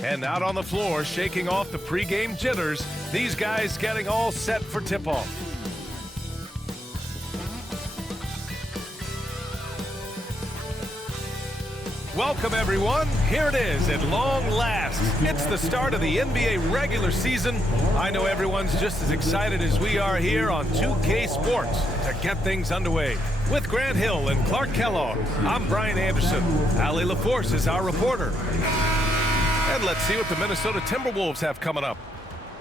And out on the floor, shaking off the pregame jitters, these guys getting all set for tip-off. Welcome, everyone. Here it is at long last. It's the start of the NBA regular season. I know everyone's just as excited as we are here on 2K Sports to get things underway. With Grant Hill and Clark Kellogg, I'm Brian Anderson. Allie LaForce is our reporter. And let's see what the Minnesota Timberwolves have coming up.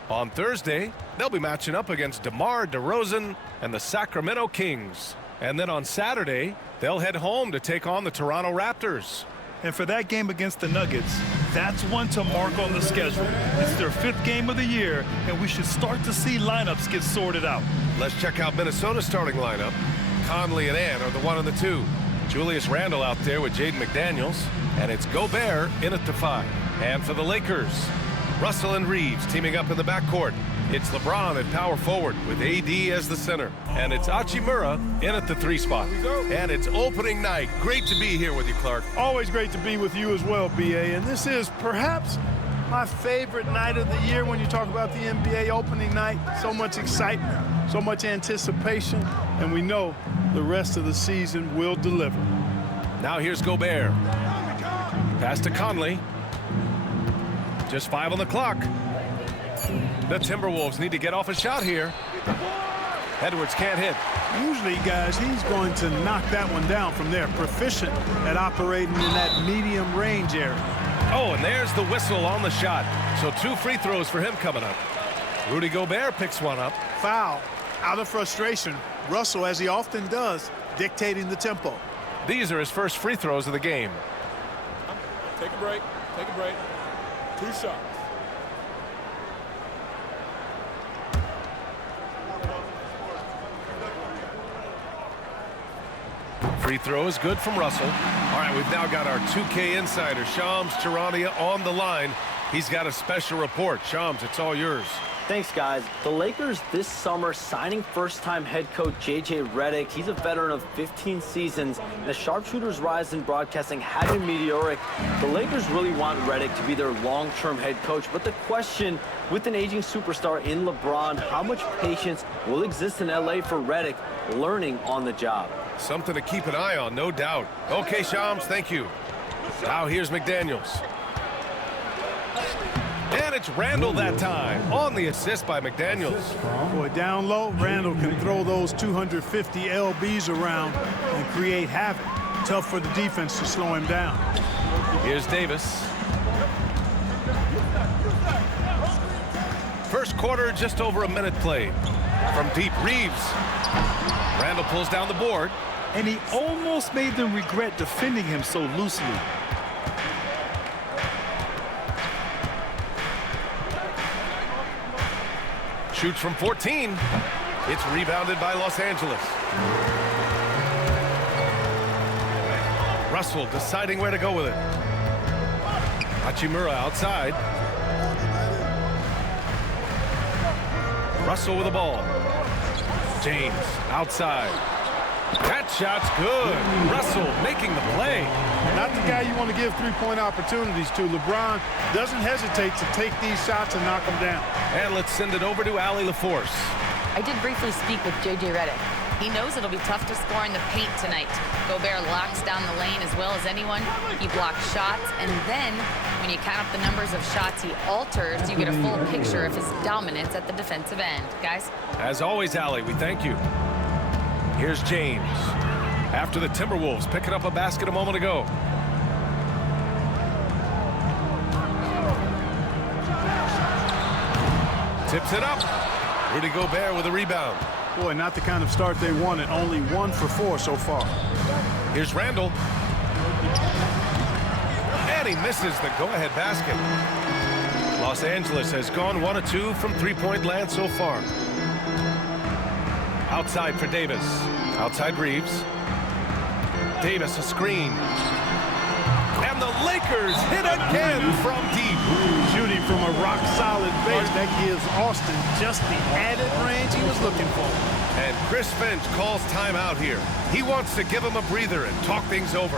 On Thursday, they'll be matching up against DeMar DeRozan and the Sacramento Kings. And then on Saturday, they'll head home to take on the Toronto Raptors. And for that game against the Nuggets, that's one to mark on the schedule. It's their 5th game of the year, and we should start to see lineups get sorted out. Let's check out Minnesota's starting lineup. Conley and Ann are the 1 and the 2. Julius Randle out there with Jaden McDaniels. And it's Gobert in at the 5. And for the Lakers, Russell and Reeves teaming up in the backcourt. It's LeBron at power forward with AD as the center. And it's Hachimura in at the 3 spot. And it's opening night. Great to be here with you, Clark. Always great to be with you as well, B.A. And this is perhaps my favorite night of the year when you talk about the NBA opening night. So much excitement, so much anticipation, and we know the rest of the season will deliver. Now here's Gobert. Pass to Conley. Just 5 on the clock. The Timberwolves need to get off a shot here. Edwards can't hit. Usually, guys, he's going to knock that one down from there. Proficient at operating in that medium range area. Oh, and there's the whistle on the shot. So 2 free throws for him coming up. Rudy Gobert picks one up. Foul. Out of frustration, Russell, as he often does, dictating the tempo. These are his first free throws of the game. Take a break. Take a break. 2 shots. Free throw is good from Russell. All right, we've now got our 2K insider, Shams Charania, on the line. He's got a special report. Shams, it's all yours. Thanks, guys. The Lakers this summer signing first-time head coach J.J. Redick. He's a veteran of 15 seasons. The sharpshooter's rise in broadcasting had been meteoric. The Lakers really want Redick to be their long-term head coach. But the question, with an aging superstar in LeBron, how much patience will exist in L.A. for Redick learning on the job? Something to keep an eye on, no doubt. Okay, Shams, thank you. Now here's McDaniels. And it's Randle that time on the assist by McDaniels. Boy, down low, Randle can throw those 250 LBs around and create havoc. Tough for the defense to slow him down. Here's Davis. First quarter, just over a minute played. From deep, Reeves. Randle pulls down the board. And he almost made them regret defending him so loosely. Shoots from 14. It's rebounded by Los Angeles. Russell deciding where to go with it. Hachimura outside. Russell with the ball. James outside. That shot's good. Russell making the play. Not the guy you want to give three-point opportunities to. LeBron doesn't hesitate to take these shots and knock them down. And let's send it over to Allie LaForce. I did briefly speak with J.J. Redick. He knows it'll be tough to score in the paint tonight. Gobert locks down the lane as well as anyone. He blocks shots, and then when you count up the numbers of shots he alters, you get a full picture of his dominance at the defensive end. Guys? As always, Allie, we thank you. Here's James. After the Timberwolves picking up a basket a moment ago. Tips it up. Rudy Gobert with a rebound. Boy, not the kind of start they wanted. Only 1 for 4 so far. Here's Randle. And he misses the go-ahead basket. Los Angeles has gone 1 of 2 from three-point land so far. Outside for Davis. Outside Reeves. Davis a screen. And the Lakers hit again from deep. Shooting from a rock-solid base. that gives Austin just the added range he was looking for. And Chris Finch calls timeout here. He wants to give him a breather and talk things over.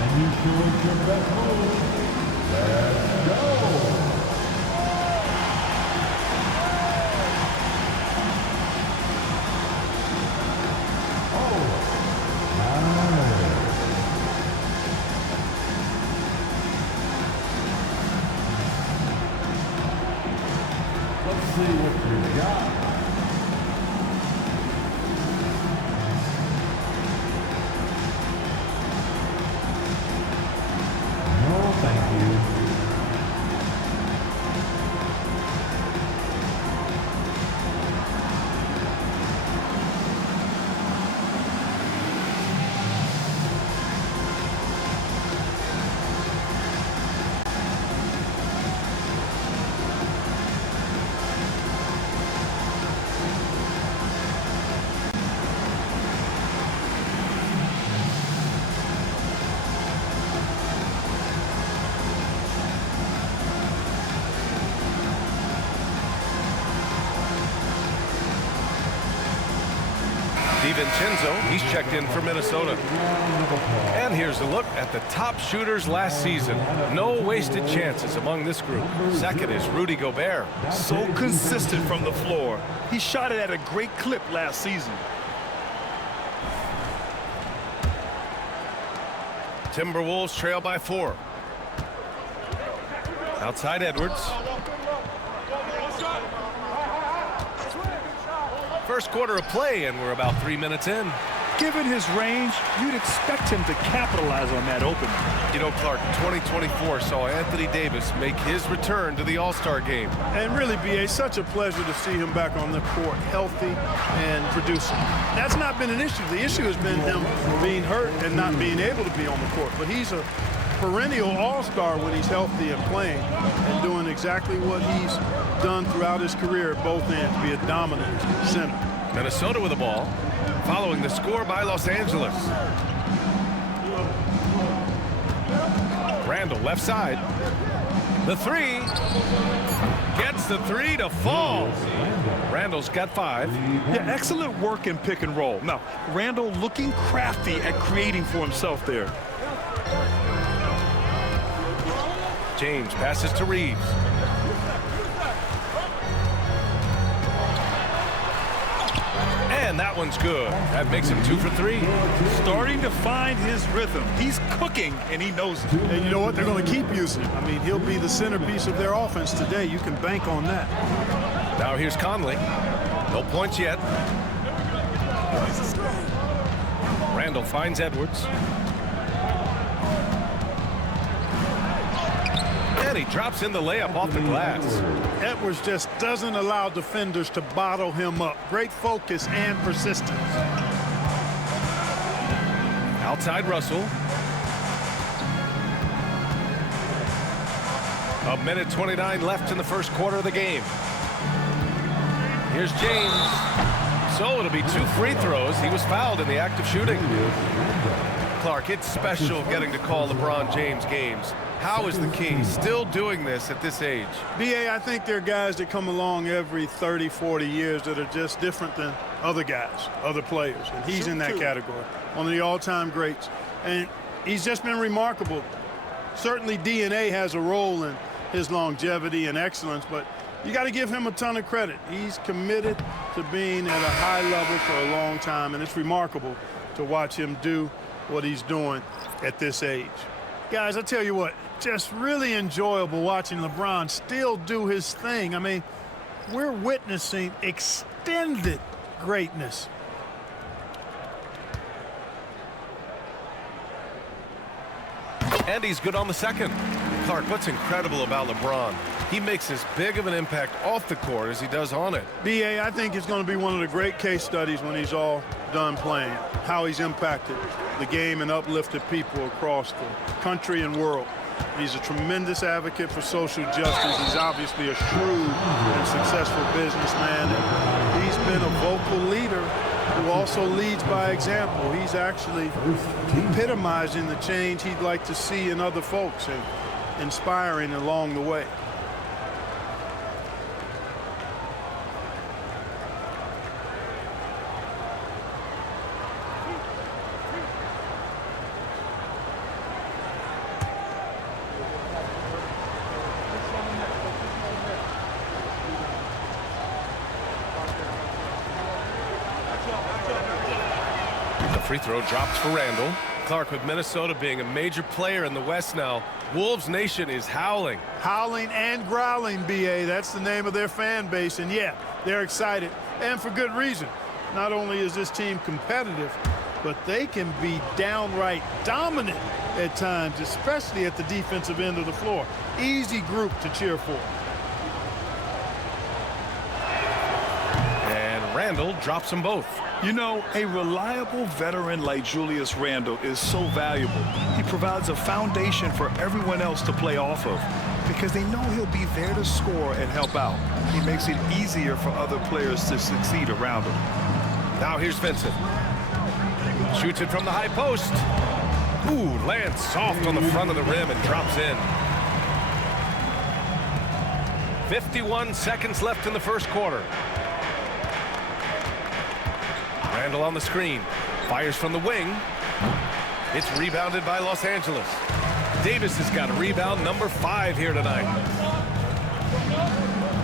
And you show us your best move. Let's go. Let's see what you got. No, thank you. DiVincenzo, he's checked in for Minnesota. And here's a look at the top shooters last season. No wasted chances among this group. Second is Rudy Gobert. So consistent from the floor. He shot it at a great clip last season. Timberwolves trail by 4. Outside Edwards. First quarter of play, and we're about 3 minutes in. Given his range, you'd expect him to capitalize on that opening. You know, Clark, 2024 saw Anthony Davis make his return to the All-Star game. And really, B.A., such a pleasure to see him back on the court, healthy and producing. That's not been an issue. The issue has been him being hurt and not being able to be on the court. But he's a perennial all-star when he's healthy and playing and doing exactly what he's done throughout his career at both ends, be a dominant center. Minnesota with the ball, following the score by Los Angeles. Randall left side. The three. Gets the three to fall. Randall's got 5. Yeah, excellent work in pick and roll. Now, Randall looking crafty at creating for himself there. James passes to Reeves. And that one's good. That makes him 2 for 3. Starting to find his rhythm. He's cooking, and he knows it. And you know what? They're going to keep using him. I mean, he'll be the centerpiece of their offense today. You can bank on that. Now here's Conley. No points yet. Randall finds Edwards. And he drops in the layup off the glass. Edwards just doesn't allow defenders to bottle him up. Great focus and persistence. Outside Russell. 1:29 left in the first quarter of the game. Here's James. So it'll be 2 free throws. He was fouled in the act of shooting. Clark, it's special getting to call LeBron James games. How is the King still doing this at this age? B.A., I think there are guys that come along every 30, 40 years that are just different than other guys, other players. And he's in that category, one of the all-time greats. And he's just been remarkable. Certainly DNA has a role in his longevity and excellence, but you got to give him a ton of credit. He's committed to being at a high level for a long time, and it's remarkable to watch him do what he's doing at this age. Guys, I tell you what, just really enjoyable watching LeBron still do his thing. I mean, we're witnessing extended greatness. And he's good on the second. Clark, what's incredible about LeBron? He makes as big of an impact off the court as he does on it. B.A., I think it's going to be one of the great case studies when he's all done playing, how he's impacted the game and uplifted people across the country and world. He's a tremendous advocate for social justice. He's obviously a shrewd and successful businessman. And he's been a vocal leader who also leads by example. He's actually epitomizing the change he'd like to see in other folks and inspiring along the way. Free throw dropped for Randall. Clark, with Minnesota being a major player in the West now, Wolves Nation is howling. Howling and growling, B.A. That's the name of their fan base. And, yeah, they're excited, and for good reason. Not only is this team competitive, but they can be downright dominant at times, especially at the defensive end of the floor. Easy group to cheer for. And Randall drops them both. You know, a reliable veteran like Julius Randle is so valuable. He provides a foundation for everyone else to play off of because they know he'll be there to score and help out. He makes it easier for other players to succeed around him. Now here's Vincent. Shoots it from the high post. Ooh, lands soft on the front of the rim and drops in. 51 seconds left in the first quarter. Randall on the screen, fires from the wing. It's rebounded by Los Angeles. Davis has got a rebound, number 5 here tonight.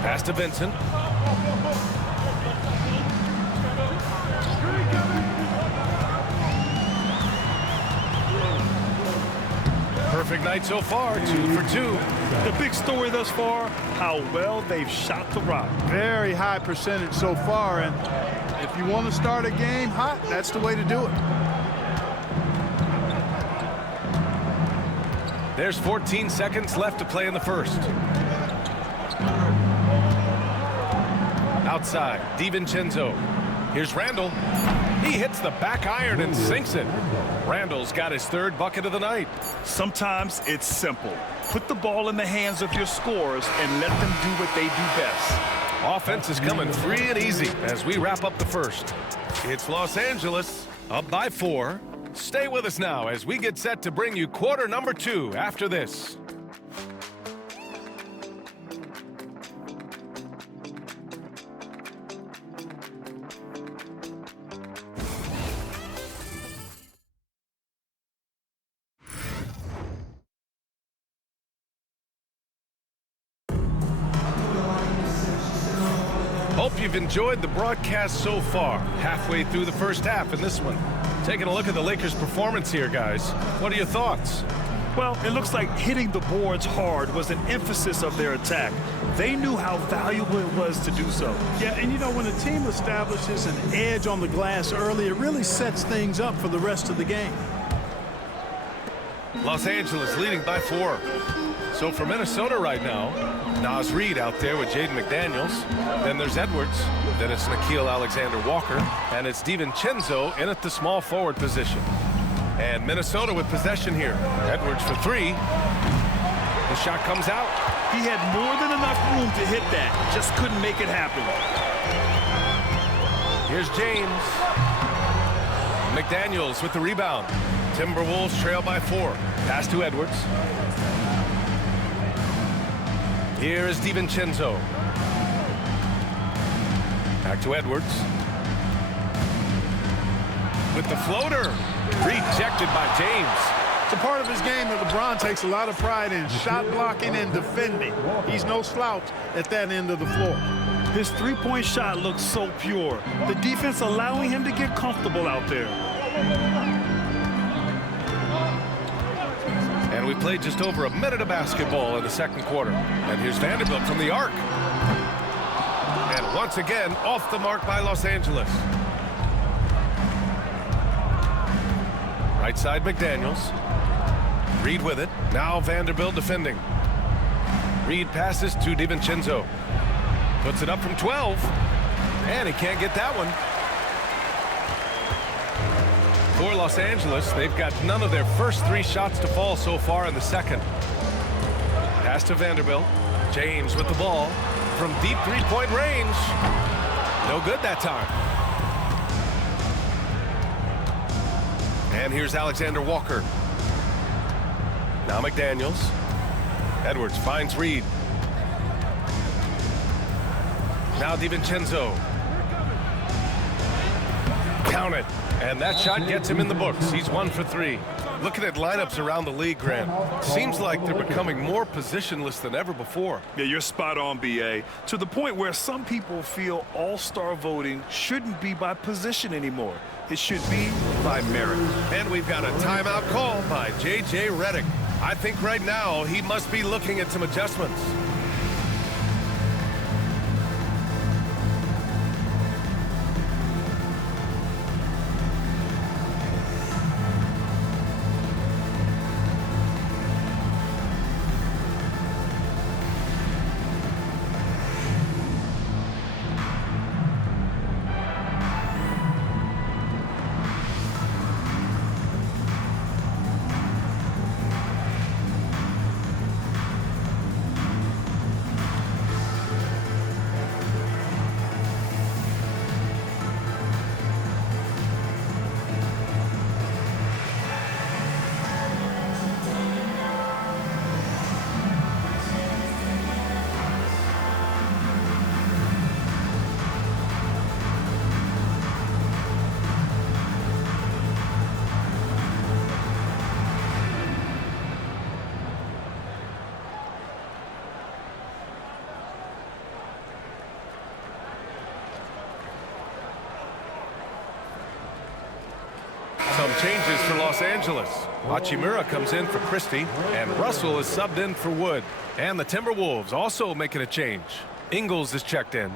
Pass to Vincent. Perfect night so far, 2 for 2. The big story thus far, how well they've shot the rock. Very high percentage so far, and if you want to start a game hot, that's the way to do it. There's 14 seconds left to play in the first. Outside, DiVincenzo. Here's Randall. He hits the back iron and sinks it. Randall's got his 3rd bucket of the night. Sometimes it's simple. Put the ball in the hands of your scorers and let them do what they do best. Offense is coming free and easy as we wrap up the first. It's Los Angeles up by 4. Stay with us now as we get set to bring you quarter number 2 after this. Hope you've enjoyed the broadcast so far. Halfway through the first half in this one. Taking a look at the Lakers' performance here, guys. What are your thoughts? Well, it looks like hitting the boards hard was an emphasis of their attack. They knew how valuable it was to do so. Yeah, and you know, when a team establishes an edge on the glass early, it really sets things up for the rest of the game. Los Angeles leading by 4. So for Minnesota right now, Naz Reid out there with Jaden McDaniels. Then there's Edwards. Then it's Nickeil Alexander-Walker. And it's DiVincenzo in at the small forward position. And Minnesota with possession here. Edwards for 3. The shot comes out. He had more than enough room to hit that. Just couldn't make it happen. Here's James. McDaniels with the rebound. Timberwolves trail by 4. Pass to Edwards. Here is DiVincenzo. Back to Edwards. With the floater. Rejected by James. It's a part of his game that LeBron takes a lot of pride in, shot blocking and defending. He's no slouch at that end of the floor. His three-point shot looks so pure. The defense allowing him to get comfortable out there. And we played just over a minute of basketball in the second quarter. And here's Vanderbilt from the arc. And once again, off the mark by Los Angeles. Right side, McDaniels. Reid with it. Now Vanderbilt defending. Reid passes to DiVincenzo. Puts it up from 12. And he can't get that one. For Los Angeles, they've got none of their first 3 shots to fall so far in the second. Pass to Vanderbilt. James with the ball from deep 3-point range. No good that time. And here's Alexander Walker. Now McDaniels. Edwards finds Reed. Now DiVincenzo. Count it. And that shot gets him in the books. He's 1 for 3. Looking at lineups around the league, Grant, seems like they're becoming more positionless than ever before. Yeah, you're spot on, B.A. To the point where some people feel all-star voting shouldn't be by position anymore. It should be by merit. And we've got a timeout call by J.J. Redick. I think right now he must be looking at some adjustments. Some changes for Los Angeles. Hachimura comes in for Christie, and Russell is subbed in for Wood. And the Timberwolves also making a change. Ingles is checked in.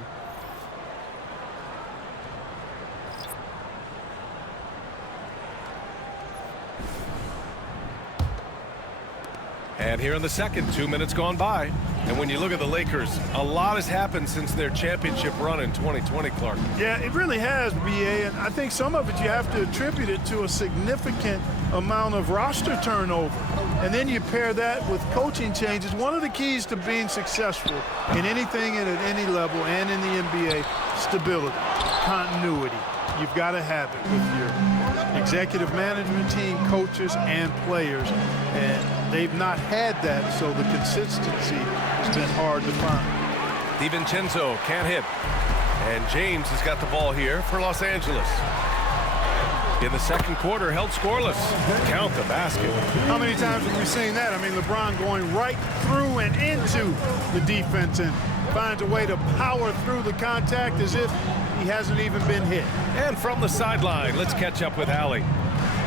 And here in the second, 2 minutes gone by. And when you look at the Lakers, a lot has happened since their championship run in 2020, Clark. Yeah, it really has, B.A., and I think some of it you have to attribute it to a significant amount of roster turnover. And then you pair that with coaching changes. One of the keys to being successful in anything and at any level and in the NBA, stability, continuity. You've got to have it with your executive management team, coaches, and players. And they've not had that, so the consistency has been hard to find. DiVincenzo can't hit. And James has got the ball here for Los Angeles. In the second quarter, held scoreless. Count the basket. How many times have we seen that? I mean, LeBron going right through and into the defense and finds a way to power through the contact as if he hasn't even been hit. And from the sideline, let's catch up with Allie.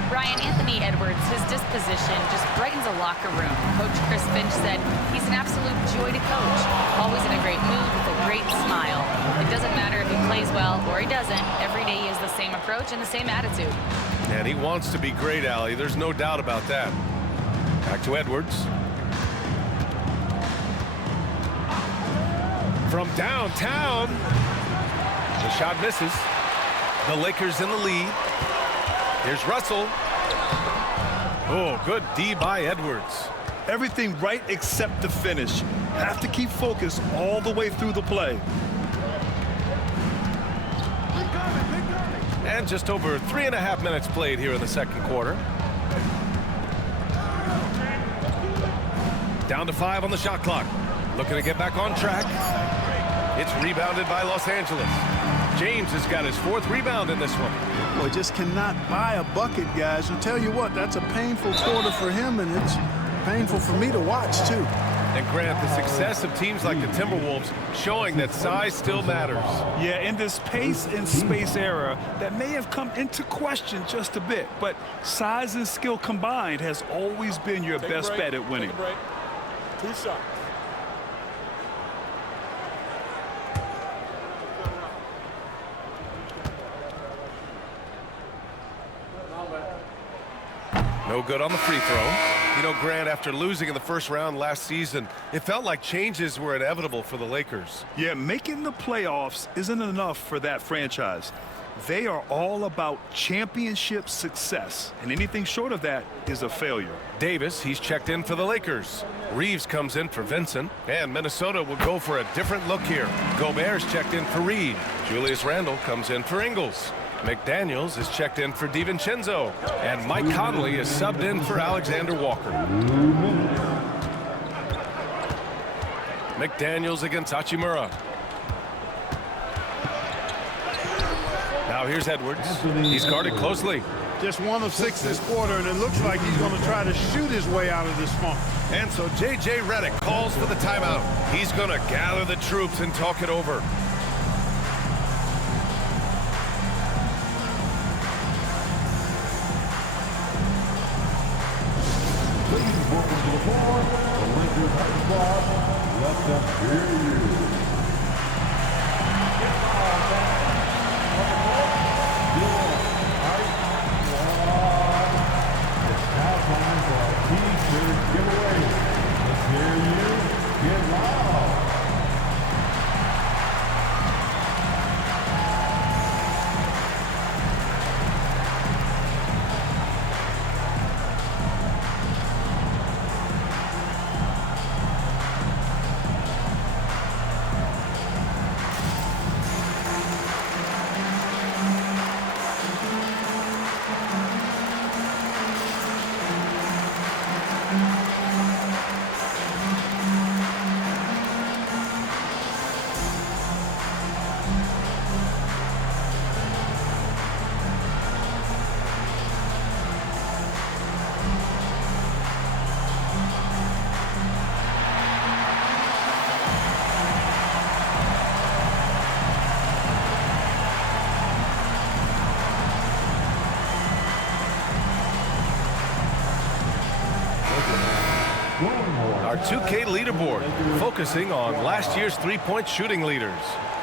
Brian, Anthony Edwards, his disposition just brightens a locker room. Coach Chris Finch said he's an absolute joy to coach. Always in a great mood with a great smile. It doesn't matter if he plays well or he doesn't. Every day he has the same approach and the same attitude. And he wants to be great, Allie. There's no doubt about that. Back to Edwards. From downtown. The shot misses. The Lakers in the lead. Here's Russell. Oh, good D by Edwards. Everything right except the finish. Have to keep focused all the way through the play. And just over 3.5 minutes played here in the second quarter. Down to 5 on the shot clock. Looking to get back on track. It's rebounded by Los Angeles. James has got his 4th rebound in this one. Boy, just cannot buy a bucket, guys. I'll tell you what, that's a painful quarter for him, and it's painful for me to watch, too. And Grant, the success of teams like the Timberwolves showing that size still matters. Yeah, in this pace and space era, that may have come into question just a bit, but size and skill combined has always been your best bet at winning. 2 shots. No good on the free throw. You know, Grant, after losing in the first round last season, it felt like changes were inevitable for the Lakers. Yeah, making the playoffs isn't enough for that franchise. They are all about championship success, and anything short of that is a failure. Davis, he's checked in for the Lakers. Reeves comes in for Vincent, and Minnesota will go for a different look here. Gobert's checked in for Reed. Julius Randle comes in for Ingles. McDaniels is checked in for DiVincenzo, and Mike Conley is subbed in for Alexander Walker. McDaniels against Hachimura. Now here's Edwards. He's guarded closely. Just 1 of 6 this quarter, and it looks like he's going to try to shoot his way out of this funk. And so J.J. Redick calls for the timeout. He's going to gather the troops and talk it over. Please welcome to the floor, the Lakers high squad. Let them hear you. It's now time for our T-shirt giveaway. Let's hear you get loud. Our 2K leaderboard, focusing on last year's three-point shooting leaders.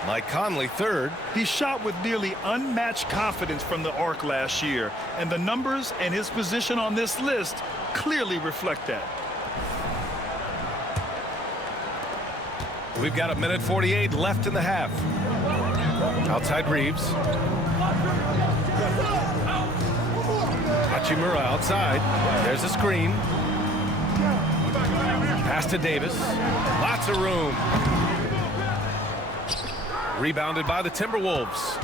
Mike Conley, third. He shot with nearly unmatched confidence from the arc last year, and the numbers and his position on this list clearly reflect that. We've got a minute 48 left in the half. Outside Reeves. Hachimura outside. There's a screen. Pass to Davis. Lots of room. Rebounded by the Timberwolves.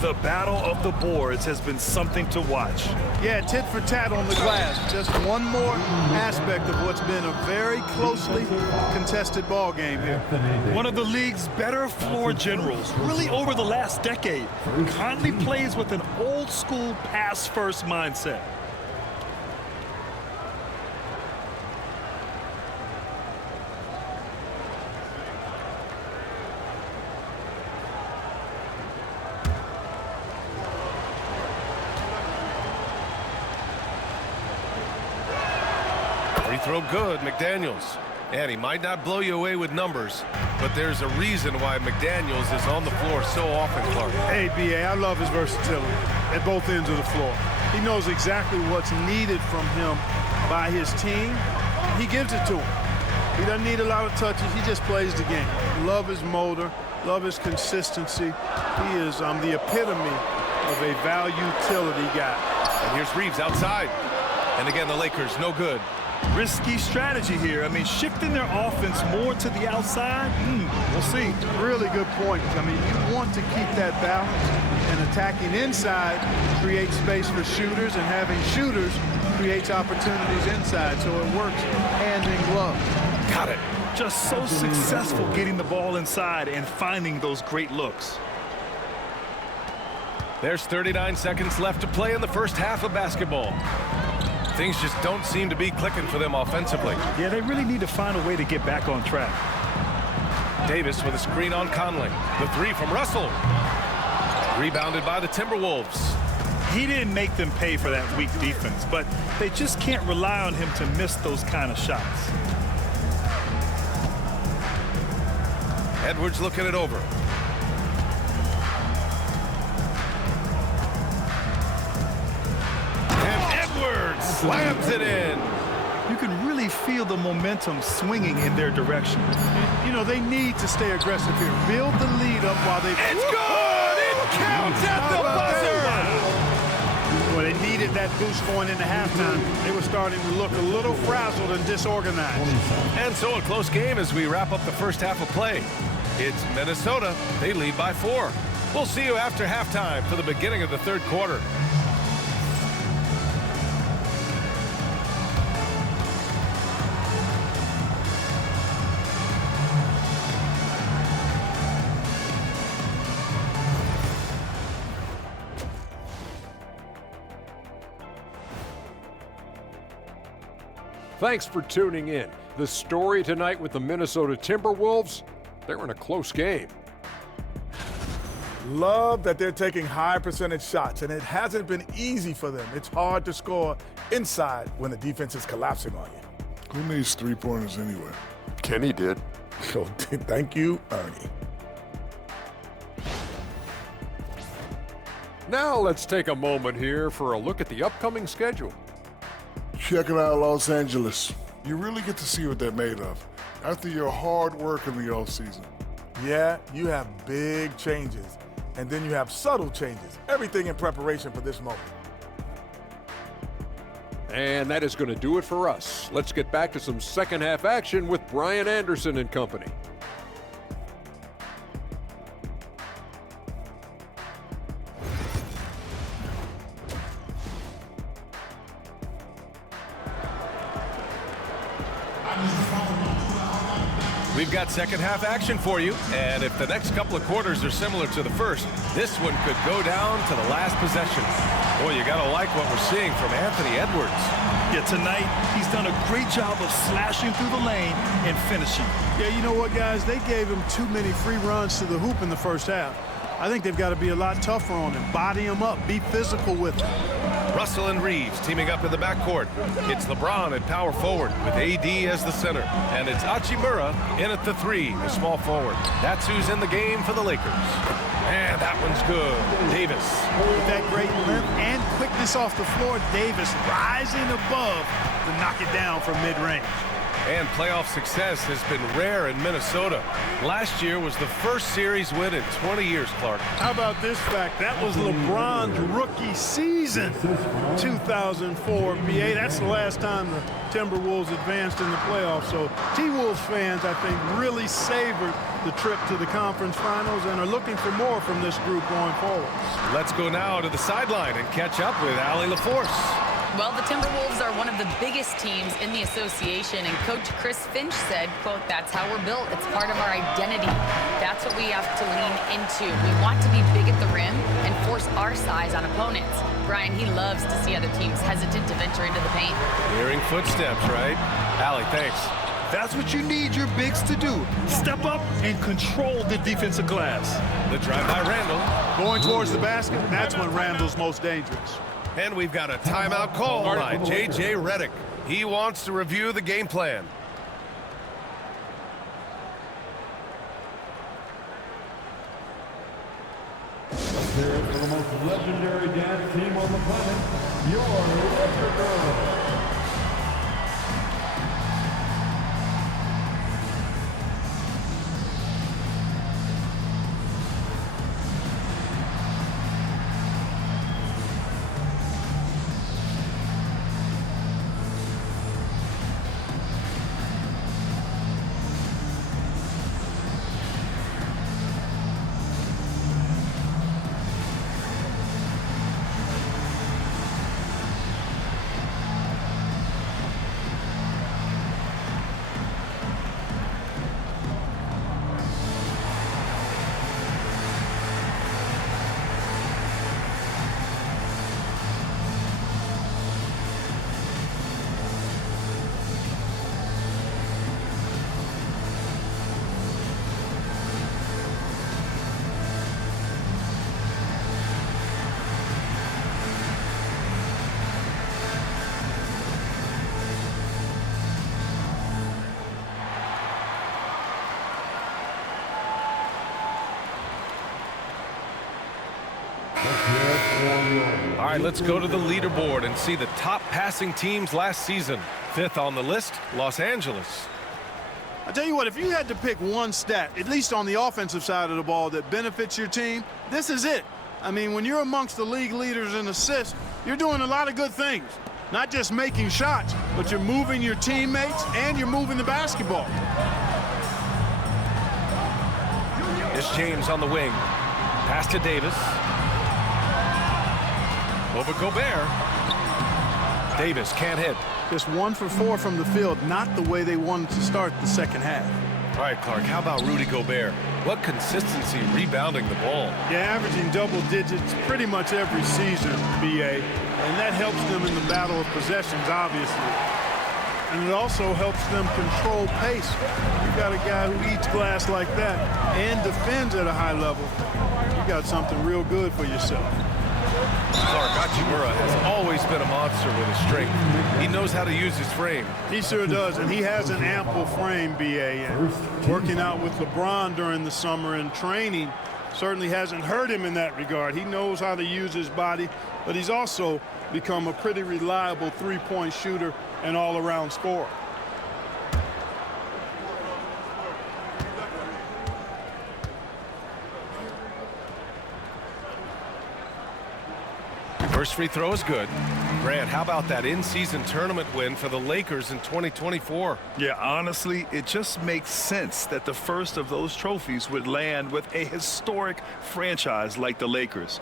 The battle of the boards has been something to watch. Yeah, tit for tat on the glass. Just one more aspect of what's been a very closely contested ball game here. One of the league's better floor generals, really over the last decade. Conley plays with an old-school pass-first mindset. Free throw good, McDaniels. And he might not blow you away with numbers, but there's a reason why McDaniels is on the floor so often, Clark. Hey, B.A., I love his versatility at both ends of the floor. He knows exactly what's needed from him by his team. He gives it to him. He doesn't need a lot of touches. He just plays the game. Love his motor. Love his consistency. He is the epitome of a value-utility guy. And here's Reeves outside. And again, the Lakers, no good. Risky strategy here. I mean, shifting their offense more to the outside, we'll see. Really good point. I mean, you want to keep that balance, and attacking inside creates space for shooters, and having shooters creates opportunities inside, so it works hand in glove. Got it. Just so successful getting the ball inside and finding those great looks. There's 39 seconds left to play in the first half of basketball. Things just don't seem to be clicking for them offensively. Yeah, they really need to find a way to get back on track. Davis with a screen on Conley. The three from Russell. Rebounded by the Timberwolves. He didn't make them pay for that weak defense, but they just can't rely on him to miss those kind of shots. Edwards looking it over. Slams it in. You can really feel the momentum swinging in their direction. You know, they need to stay aggressive here. Build the lead up while they... It's good! It counts at the buzzer! Well, they needed that boost going into halftime. They were starting to look a little frazzled and disorganized. And so a close game as we wrap up the first half of play. It's Minnesota. They lead by 4. We'll see you after halftime for the beginning of the third quarter. Thanks for tuning in. The story tonight with the Minnesota Timberwolves, they're in a close game. Love that they're taking high percentage shots, and it hasn't been easy for them. It's hard to score inside when the defense is collapsing on you. Who needs three-pointers anyway? Kenny did. So thank you, Ernie. Now let's take a moment here for a look at the upcoming schedule. Checking out Los Angeles. You really get to see what they're made of after your hard work in the offseason. Yeah, you have big changes, and then you have subtle changes. Everything in preparation for this moment. And that is going to do it for us. Let's get back to some second half action with Brian Anderson and company. We've got second half action for you, and if the next couple of quarters are similar to the first, this one could go down to the last possession. Boy, you gotta like what we're seeing from Anthony Edwards. Yeah, tonight he's done a great job of slashing through the lane and finishing. Yeah, you know what, guys? They gave him too many free runs to the hoop in the first half. I think they've got to be a lot tougher on him. Body him up. Be physical with him. Russell and Reeves teaming up in the backcourt. It's LeBron at power forward with AD as the center. And it's Hachimura in at the 3, the small forward. That's who's in the game for the Lakers. And that one's good. Davis. With that great length and quickness off the floor, Davis rising above to knock it down from mid-range. And playoff success has been rare in Minnesota. Last year was the first series win in 20 years, Clark. How about this fact? That was LeBron's rookie season, 2004, BA. That's the last time the Timberwolves advanced in the playoffs. So T-Wolves fans, I think, really savored the trip to the conference finals and are looking for more from this group going forward. Let's go now to the sideline and catch up with Allie LaForce. Well, the Timberwolves are one of the biggest teams in the association, and Coach Chris Finch said, quote, "That's how we're built. It's part of our identity. That's what we have to lean into. We want to be big at the rim and force our size on opponents." Brian, he loves to see other teams hesitant to venture into the paint. Hearing footsteps, right? Allie, thanks. That's what you need your bigs to do. Step up and control the defensive glass. The drive by Randall. Going towards the basket, that's when Randall's most dangerous. And we've got a timeout call by J.J. Redick. He wants to review the game plan. Let's hear it for the most legendary dance team on the planet, your Laker Girls. All right, let's go to the leaderboard and see the top passing teams last season. 5th on the list, Los Angeles. I tell you what, if you had to pick one stat, at least on the offensive side of the ball, that benefits your team, this is it. I mean, when you're amongst the league leaders in assists, you're doing a lot of good things. Not just making shots, but you're moving your teammates and you're moving the basketball. It's James on the wing. Pass to Davis. Over Gobert. Davis can't hit. Just 1 for 4 from the field, not the way they wanted to start the second half. All right, Clark, how about Rudy Gobert? What consistency rebounding the ball. Yeah, averaging double digits pretty much every season, BA. And that helps them in the battle of possessions, obviously. And it also helps them control pace. You got a guy who eats glass like that and defends at a high level. You got something real good for yourself. Clark, Hachimura has always been a monster with his strength. He knows how to use his frame. He sure does, and he has an ample frame, BA. And working out with LeBron during the summer and training certainly hasn't hurt him in that regard. He knows how to use his body, but he's also become a pretty reliable three-point shooter and all-around scorer. First free throw is good. Grant, how about that in-season tournament win for the Lakers in 2024? Yeah, honestly, it just makes sense that the first of those trophies would land with a historic franchise like the Lakers.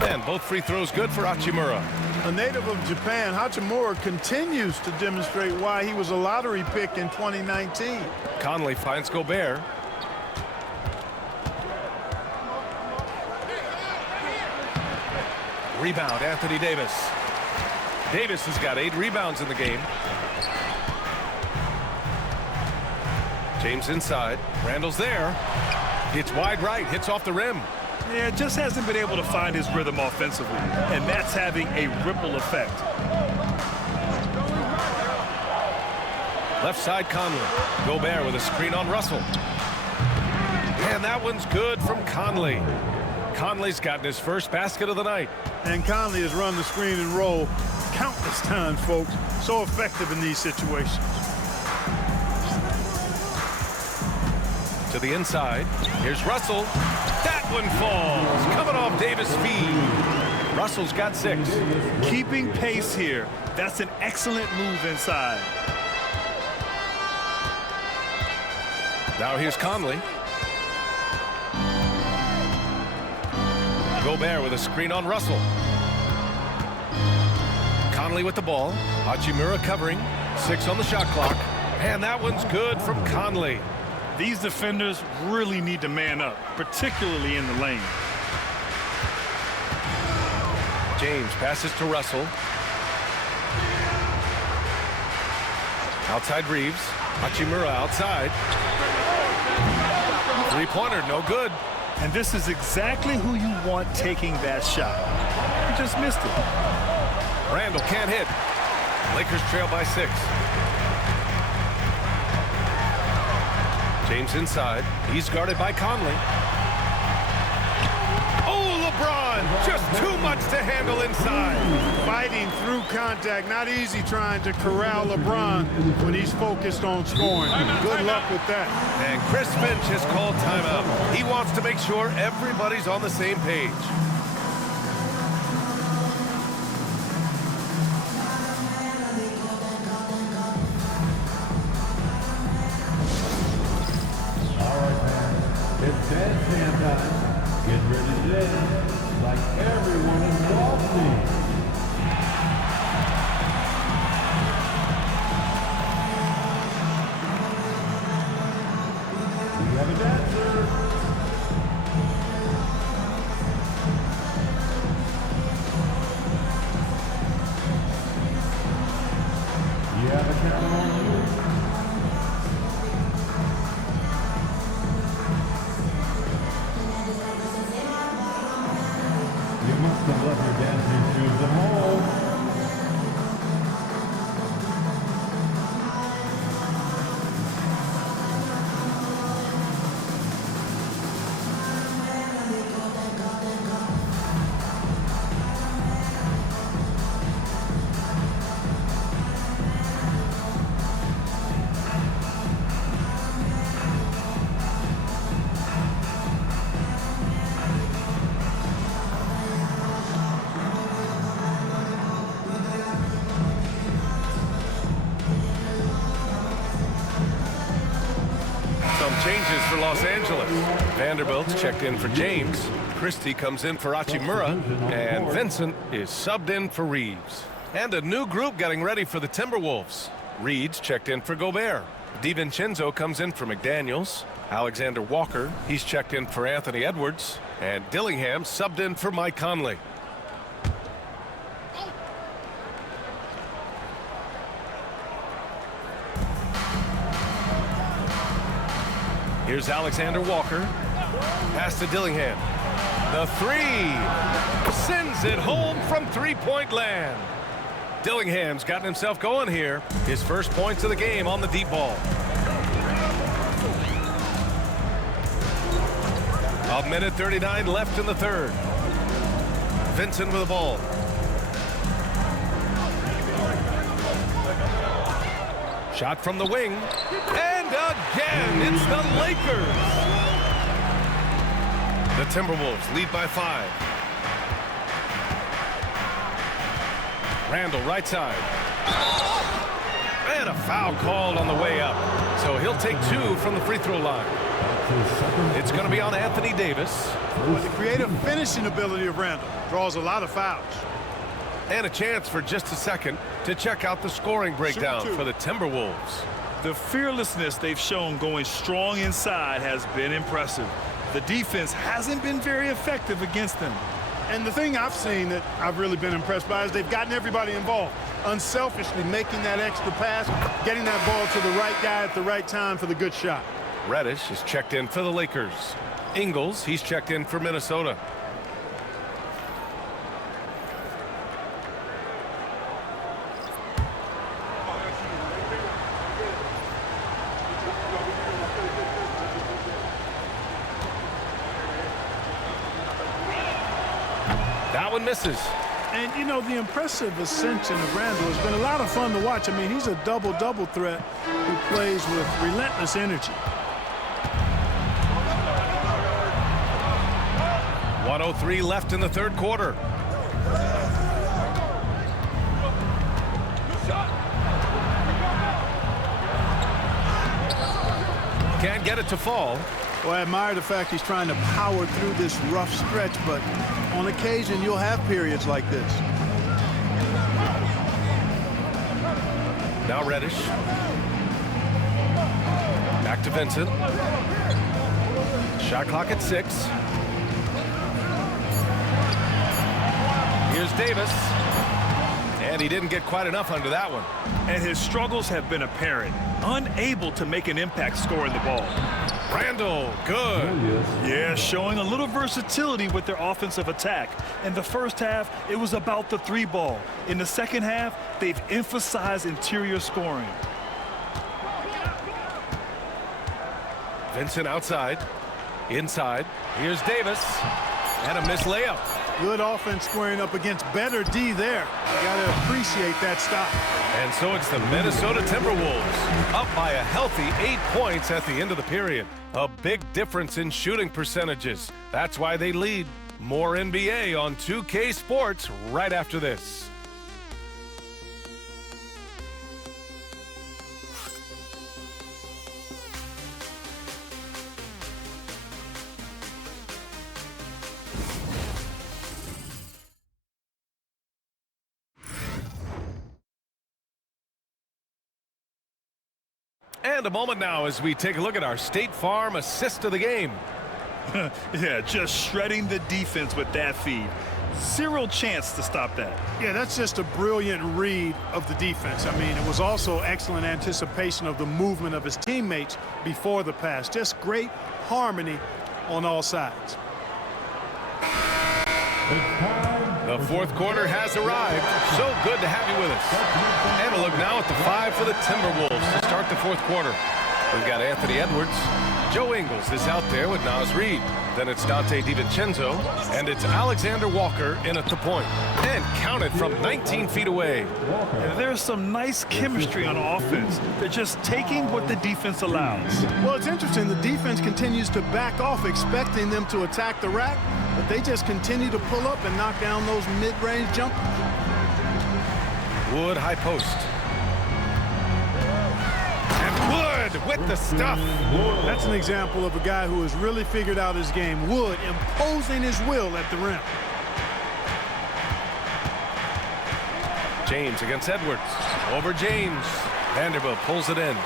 And both free throws good for Hachimura. A native of Japan, Hachimura continues to demonstrate why he was a lottery pick in 2019. Conley finds Gobert. Rebound, Anthony Davis. Davis has got 8 rebounds in the game. James inside. Randall's there. Hits wide right, hits off the rim. Yeah, just hasn't been able to find his rhythm offensively, and that's having a ripple effect. Left side Conley. Gobert with a screen on Russell. And that one's good from Conley. Conley's gotten his first basket of the night. And Conley has run the screen and roll countless times, folks. So effective in these situations. To the inside. Here's Russell. That one falls. Coming off Davis' feed. Russell's got 6. Keeping pace here. That's an excellent move inside. Now here's Conley. Gobert with a screen on Russell. Conley with the ball. Hachimura covering. 6 on the shot clock. And that one's good from Conley. These defenders really need to man up, particularly in the lane. James passes to Russell. Outside Reeves. Hachimura outside. Three-pointer, no good. And this is exactly who you want taking that shot. He just missed it. Randall can't hit. Lakers trail by 6. James inside. He's guarded by Conley. Oh, LeBron! Just too much to handle inside. Fighting through contact. Not easy trying to corral LeBron when he's focused on scoring. Good luck with that. And Chris Finch has called timeout. He wants to make sure everybody's on the same page. It's dance hand time. Get ready to dance like everyone in Wall Street. We have a dancer. You have a camera on you. You must have left your dancing shoes at home. changes for Los Angeles. Vanderbilt's checked in for James. Christie comes in for Hachimura. And Vincent is subbed in for Reeves. And a new group getting ready for the Timberwolves. Reed's checked in for Gobert. DiVincenzo comes in for McDaniels. Alexander Walker, he's checked in for Anthony Edwards. And Dillingham subbed in for Mike Conley. Here's Alexander Walker. Pass to Dillingham. The three. Sends it home from three-point land. Dillingham's gotten himself going here. His first points of the game on the deep ball. A minute 39 left in the third. Vincent with the ball. Shot from the wing. And again, it's the Lakers. The Timberwolves lead by 5. Randall, right side. And a foul called on the way up. So he'll take 2 from the free throw line. It's going to be on Anthony Davis. Well, the creative finishing ability of Randall draws a lot of fouls. And a chance for just a second to check out the scoring breakdown for the Timberwolves. The fearlessness they've shown going strong inside has been impressive. The defense hasn't been very effective against them. And the thing I've seen that I've really been impressed by is they've gotten everybody involved. Unselfishly making that extra pass, getting that ball to the right guy at the right time for the good shot. Reddish is checked in for the Lakers. Ingles, he's checked in for Minnesota. That one misses. And, you know, the impressive ascension of Randall has been a lot of fun to watch. I mean, he's a double-double threat who plays with relentless energy. 1:03 left in the third quarter. Can't get it to fall. Well, I admire the fact he's trying to power through this rough stretch, but on occasion you'll have periods like this. Now Reddish. Back to Vincent. Shot clock at 6. Here's Davis. And he didn't get quite enough under that one. And his struggles have been apparent. Unable to make an impact scoring the ball. Randall, good. Yeah, showing a little versatility with their offensive attack. In the first half, it was about the 3 ball. In the second half, they've emphasized interior scoring. Vincent outside. Inside. Here's Davis. And a missed layup. Good offense squaring up against better D there. You got to appreciate that stop. And so it's the Minnesota Timberwolves up by a healthy 8 points at the end of the period. A big difference in shooting percentages. That's why they lead. More NBA on 2K Sports right after this. And a moment now as we take a look at our State Farm assist of the game. Yeah, just shredding the defense with that feed. Zero chance to stop that. Yeah, that's just a brilliant read of the defense. I mean, it was also excellent anticipation of the movement of his teammates before the pass. Just great harmony on all sides. The fourth quarter has arrived. So good to have you with us. And a look now at the 5 for the Timberwolves to start the fourth quarter. We've got Anthony Edwards. Joe Ingles is out there with Naz Reid. Then it's Dante DiVincenzo. And it's Alexander Walker in at the point. And counted from 19 feet away. And there's some nice chemistry on offense. They're just taking what the defense allows. Well, it's interesting. The defense continues to back off, expecting them to attack the rack. But they just continue to pull up and knock down those mid-range jumpers. Wood high post. And Wood Wood with the stuff. That's an example of a guy who has really figured out his game. Wood imposing his will at the rim. James against Edwards. Over James. Vanderbilt pulls it in.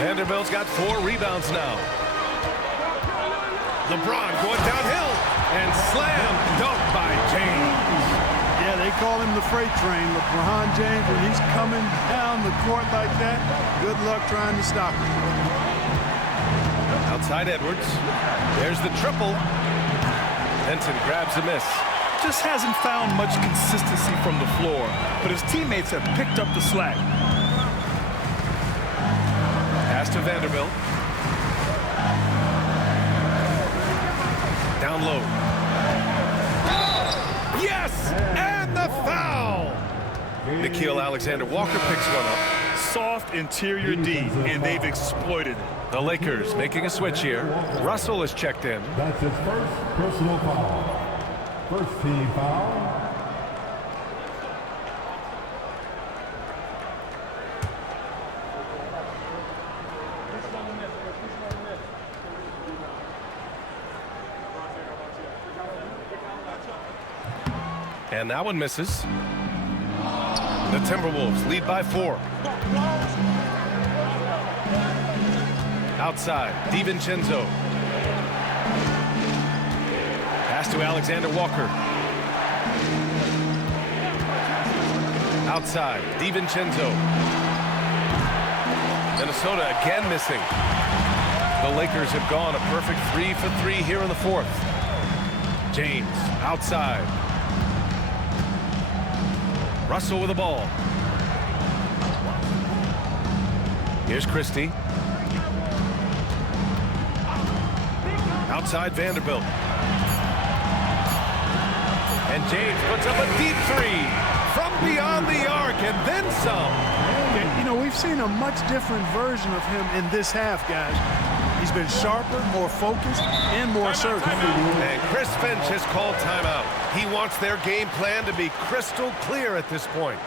Vanderbilt's got 4 rebounds now. LeBron going downhill. And slam dunk by James. Yeah, they call him the freight train. LeBron James, when he's coming down the court like that, good luck trying to stop him. Outside Edwards. There's the triple. Benson grabs the miss. Just hasn't found much consistency from the floor, but his teammates have picked up the slack. Pass to Vanderbilt. Down low. Yes! And the foul! Nickeil Alexander-Walker picks one up. Soft interior D, and they've exploited it. The Lakers making a switch here. Russell is checked in. That's his first personal foul. First team foul. And that one misses. The Timberwolves lead by 4. Outside, DiVincenzo. Pass to Alexander-Walker. Outside, DiVincenzo. Minnesota again missing. The Lakers have gone a perfect 3 for 3 here in the 4th. James outside. Russell with the ball. Here's Christie. Outside Vanderbilt. And James puts up a deep 3 from beyond the arc and then some. Yeah, you know, we've seen a much different version of him in this half, guys. He's been sharper, more focused, and more assertive. And Chris Finch has called timeout. He wants their game plan to be crystal clear at this point.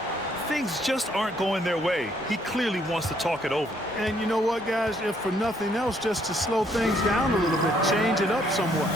Things just aren't going their way. He clearly wants to talk it over. And you know what, guys? If for nothing else, just to slow things down a little bit, change it up somewhat.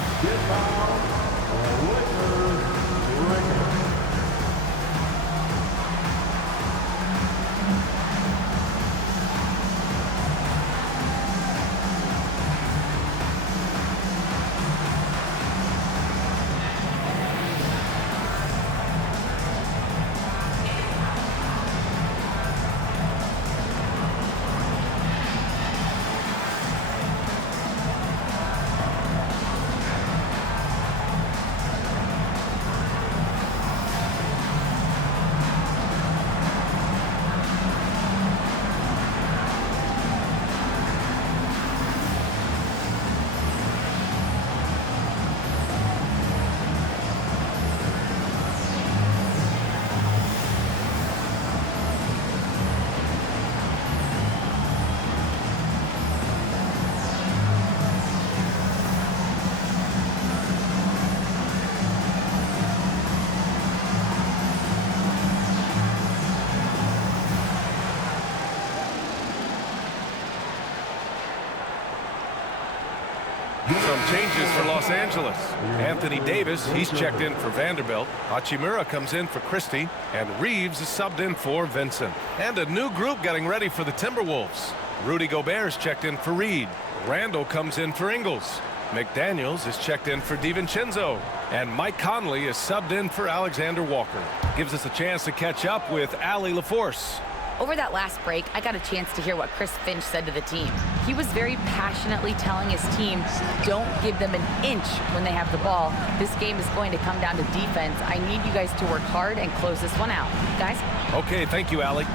Some changes for Los Angeles. Anthony Davis, he's checked in for Vanderbilt. Hachimura comes in for Christie. And Reeves is subbed in for Vincent. And a new group getting ready for the Timberwolves. Rudy Gobert is checked in for Reed. Randall comes in for Ingles. McDaniels is checked in for DiVincenzo. And Mike Conley is subbed in for Alexander-Walker. Gives us a chance to catch up with Allie LaForce. Over that last break, I got a chance to hear what Chris Finch said to the team. He was very passionately telling his team, don't give them an inch when they have the ball. This game is going to come down to defense. I need you guys to work hard and close this one out. Guys? Okay, thank you, Allie.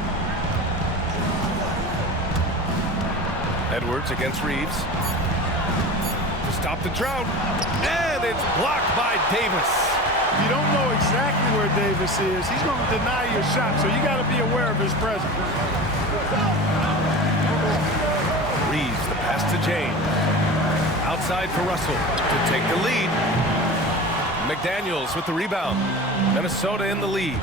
Edwards against Reeves. To stop the drought. And it's blocked by Davis. You don't know exactly where Davis is. He's going to deny your shot, so you got to be aware of his presence. Reeves, the pass to James. Outside for Russell to take the lead. McDaniels with the rebound. Minnesota in the lead.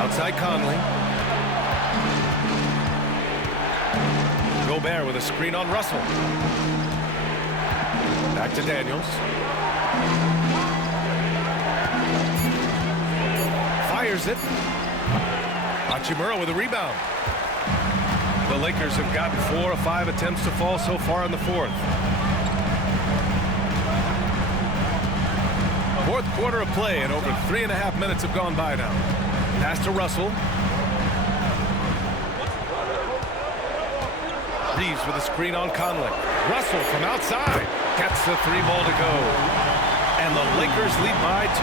Outside Conley. Gobert with a screen on Russell. Back to Daniels. Fires it. Hachimura with a rebound. The Lakers have gotten 4 of 5 attempts to fall so far in the fourth. Fourth quarter of play, and over 3.5 minutes have gone by now. Pass to Russell. Reeves with a screen on Conley. Russell from outside gets the 3 ball to go. And the Lakers lead by 2.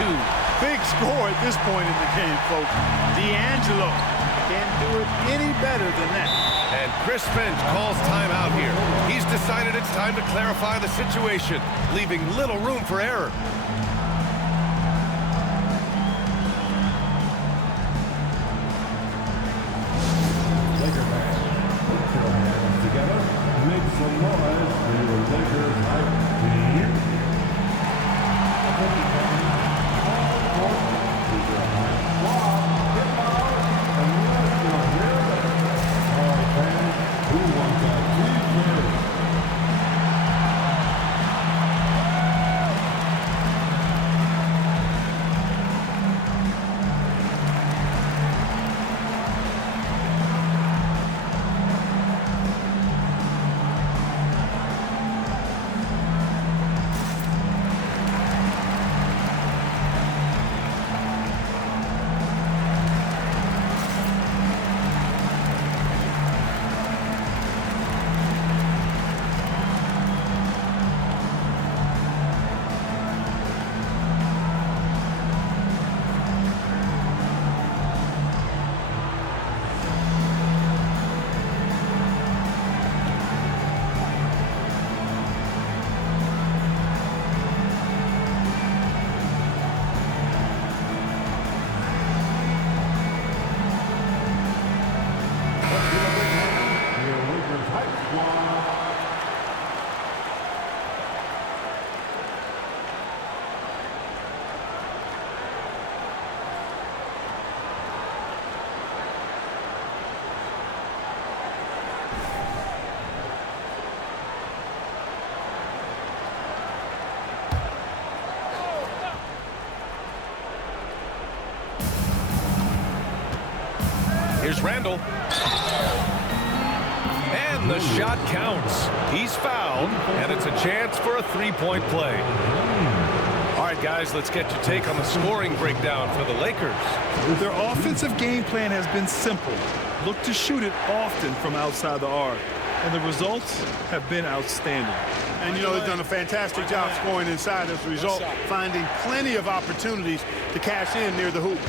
Big score at this point in the game, folks. D'Angelo can't do it any better than that. And Chris Finch calls timeout here. He's decided it's time to clarify the situation, leaving little room for error. Laker fans, put your hands together. Make some noise for your Lakers hype team. Who wants that T-shirt? Here's Randall. And the shot counts. He's fouled, and it's a chance for a 3-point play. All right, guys, let's get your take on the scoring breakdown for the Lakers. Their offensive game plan has been simple. Look to shoot it often from outside the arc. And the results have been outstanding. And, you know, they've done a fantastic job scoring inside as a result, finding plenty of opportunities to cash in near the hoop.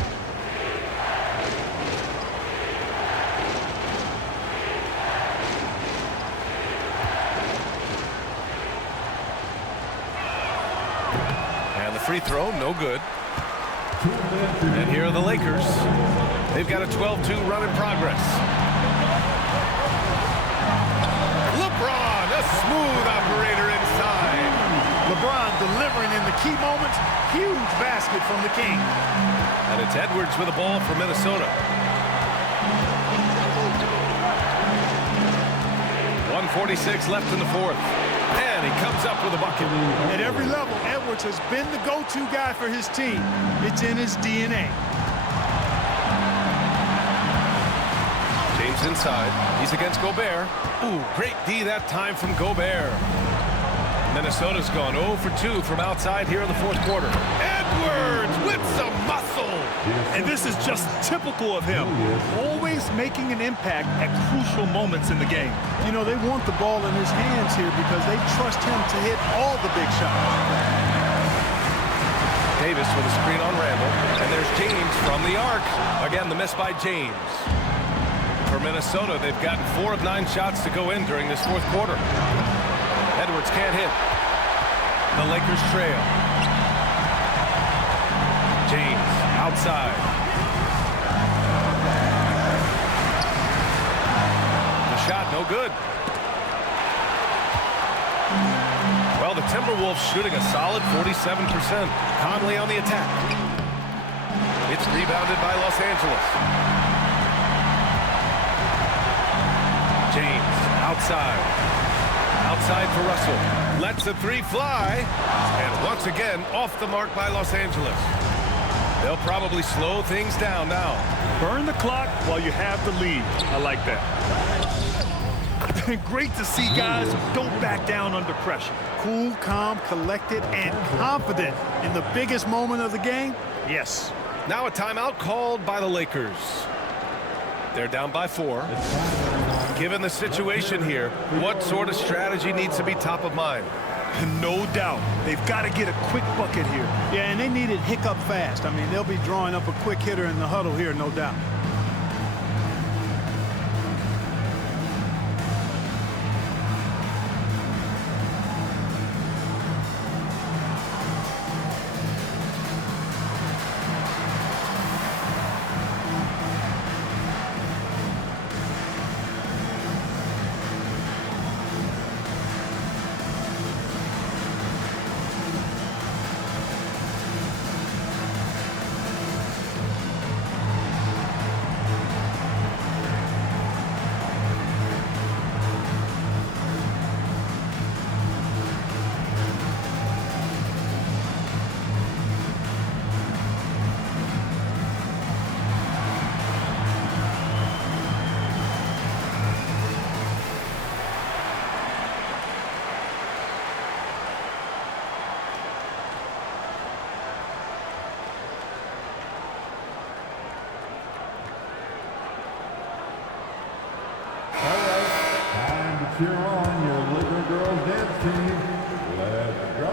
Free throw, no good. And here are the Lakers. They've got a 12-2 run in progress. LeBron, a smooth operator inside. LeBron delivering in the key moments. Huge basket from the King. And it's Edwards with a ball for Minnesota. 1:46 left in the fourth. And he comes up with a bucket. At every level, Edwards has been the go-to guy for his team. It's in his DNA. James inside. He's against Gobert. Ooh, great D that time from Gobert. Minnesota's gone 0 for 2 from outside here in the fourth quarter. Edwards with some muscle. And this is just typical of him. Always making an impact at crucial moments in the game. You know, they want the ball in his hands here because they trust him to hit all the big shots. Davis with a screen on Randall. And there's James from the arc. Again, the miss by James. For Minnesota, they've gotten 4 of 9 shots to go in during this fourth quarter. Edwards can't hit. The Lakers trail. James outside. The shot no good. Well, the Timberwolves shooting a solid 47%. Conley on the attack. It's rebounded by Los Angeles. James Outside. Outside for Russell. Lets the three fly. And once again, off the mark by Los Angeles. They'll probably slow things down now. Burn the clock while you have the lead. I like that. Great to see guys don't back down under pressure. Cool, calm, collected, and confident in the biggest moment of the game. Yes. Now a timeout called by the Lakers. They're down by 4. Given the situation here, what sort of strategy needs to be top of mind? No doubt. They've got to get a quick bucket here. Yeah, and they need it hiccup fast. I mean, they'll be drawing up a quick hitter in the huddle here, no doubt. Cheer on your Laker girls dance team. Let's go.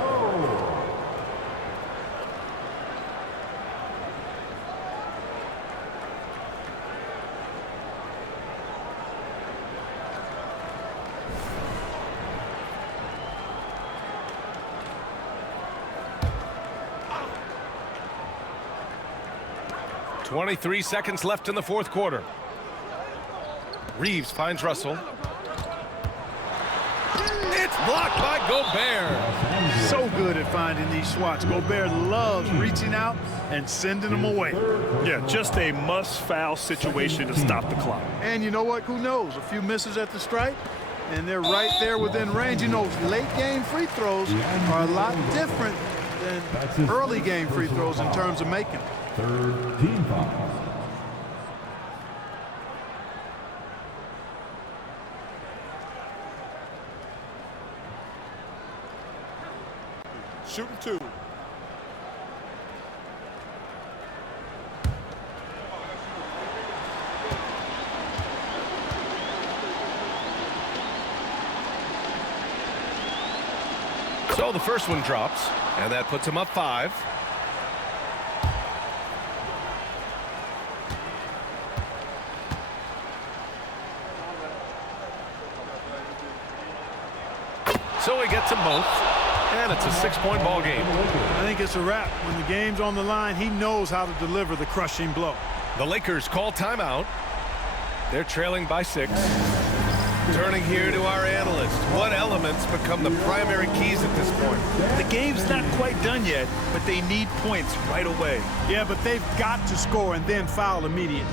.23 seconds left in the fourth quarter. Reeves finds Russell. It's blocked by Gobert. So good at finding these swats. Gobert loves reaching out and sending them away. Yeah, just a must-foul situation to stop the clock. And you know what? Who knows? A few misses at the stripe, and they're right there within range. You know, late-game free throws are a lot different than early-game free throws in terms of making them. 13 fouls. Shooting 2. So the first one drops, and that puts him up 5. So he gets them both. And it's a 6-point ball game. I think it's a wrap. When the game's on the line, he knows how to deliver the crushing blow. The Lakers call timeout. They're trailing by 6. Turning here to our analyst. What elements become the primary keys at this point? The game's not quite done yet, but they need points right away. Yeah, but they've got to score and then foul immediately.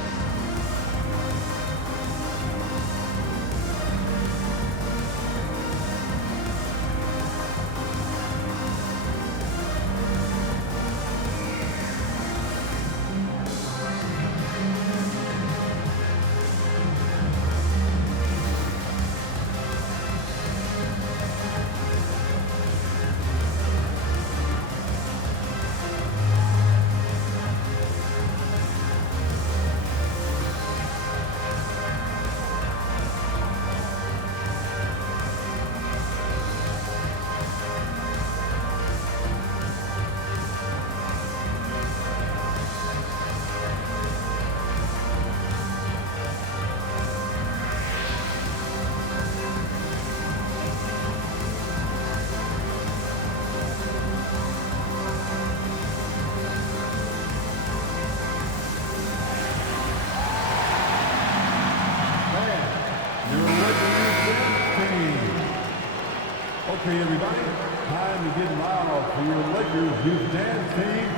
Okay, everybody, time to get loud for your Lakers youth dance team.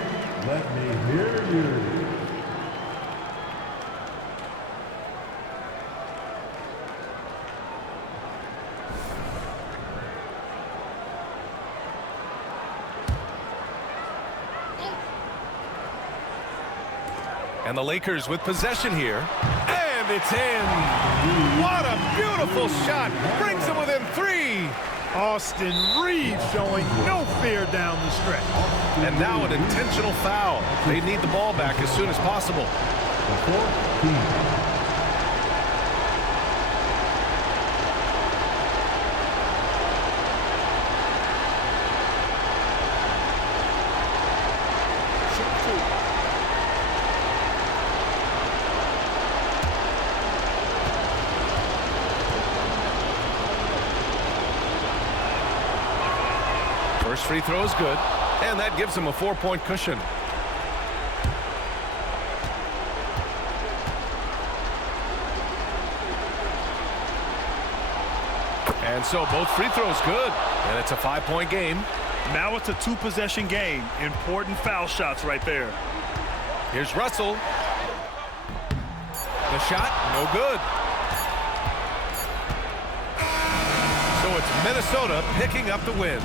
Let me hear you. And the Lakers with possession here. And it's in. What a beautiful shot. Brings them within 3. Austin Reeves showing no fear down the stretch. And now an intentional foul. They need the ball back as soon as possible. First free throw is good, and that gives him a 4-point cushion. And so both free throws good, and it's a 5-point game. Now it's a 2-possession game. Important foul shots right there. Here's Russell. The shot, no good. So it's Minnesota picking up the win.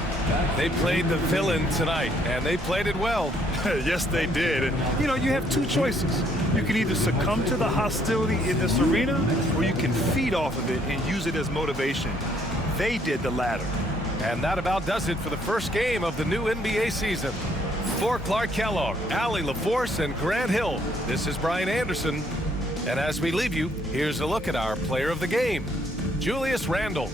They played the villain tonight, and they played it well. Yes, they did. And, you know, you have 2 choices. You can either succumb to the hostility in this arena, or you can feed off of it and use it as motivation. They did the latter. And that about does it for the first game of the new NBA season. For Clark Kellogg, Allie LaForce, and Grant Hill, this is Brian Anderson. And as we leave you, here's a look at our player of the game, Julius Randle.